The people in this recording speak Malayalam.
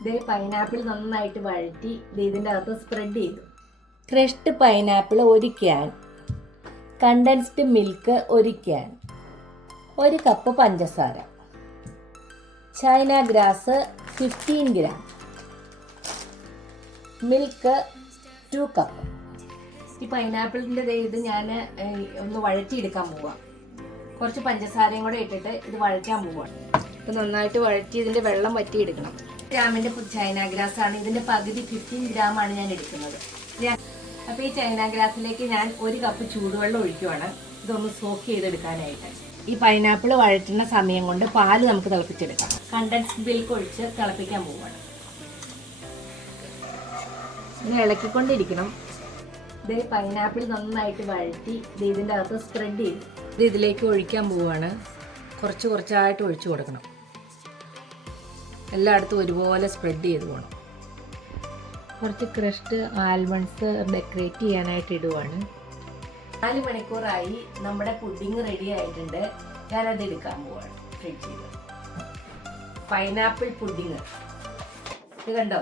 ഇത് പൈനാപ്പിൾ നന്നായിട്ട് വഴറ്റി ഇതിൻ്റെ അകത്ത് സ്പ്രെഡ് ചെയ്തു. Crushed pineapple 1 can, condensed milk 1 can, 1 cup പഞ്ചസാര, China grass 15 gram, milk 2 cup. ഈ പൈനാപ്പിളിൻ്റെ ഇത് ഞാൻ ഒന്ന് വഴറ്റിയെടുക്കാൻ പോവാം. കുറച്ച് പഞ്ചസാരയും കൂടെ ഇട്ടിട്ട് ഇത് വഴറ്റാൻ പോവാണ്. ഇത് നന്നായിട്ട് വഴറ്റി ഇതിൻ്റെ വെള്ളം വറ്റിയെടുക്കണം. ഗ്രാമിൻ്റെ ചൈന ഗ്രാസ് ആണ്. ഇതിൻ്റെ പകുതി 15 ഗ്രാമാണ് ഞാൻ എടുക്കുന്നത്. അപ്പോൾ ഈ ചൈന ഗ്രാസിലേക്ക് ഞാൻ 1 കപ്പ് ചൂടുവെള്ളം ഒഴിക്കുവാണ്, ഇതൊന്ന് സോക്ക് ചെയ്തെടുക്കാനായിട്ട്. ഈ പൈനാപ്പിൾ വഴറ്റുന്ന സമയം കൊണ്ട് പാല് നമുക്ക് തിളപ്പിച്ചെടുക്കാം. കണ്ടൻസ്ഡ് മിൽക്ക് ഒഴിച്ച് തിളപ്പിക്കാൻ പോവുകയാണ്. ഇങ്ങനെ ഇളക്കിക്കൊണ്ടിരിക്കണം. ഇത് പൈനാപ്പിൾ നന്നായിട്ട് വഴറ്റി ഇതിൻ്റെ അകത്ത് സ്പ്രെഡ് ചെയ്തു. ഇത് ഇതിലേക്ക് ഒഴിക്കാൻ പോവുകയാണ്. കുറച്ച് കുറച്ചായിട്ട് ഒഴിച്ചു കൊടുക്കണം. എല്ലായിടത്തും ഒരുപോലെ സ്പ്രെഡ് ചെയ്ത് പോകണം. കുറച്ച് ക്രഷ്ഡ് ആൽമണ്ട്സ് ഡെക്കറേറ്റ് ചെയ്യാനായിട്ട് ഇടുവാണ്. 4 മണിക്കൂറായി നമ്മുടെ പുഡിങ് റെഡി ആയിട്ടുണ്ട്. ഞാനത് എടുക്കാൻ പോവാണ് ഫ്രിഡ്ജിൽ. പൈനാപ്പിൾ പുഡിങ് ഇത് കണ്ടോ?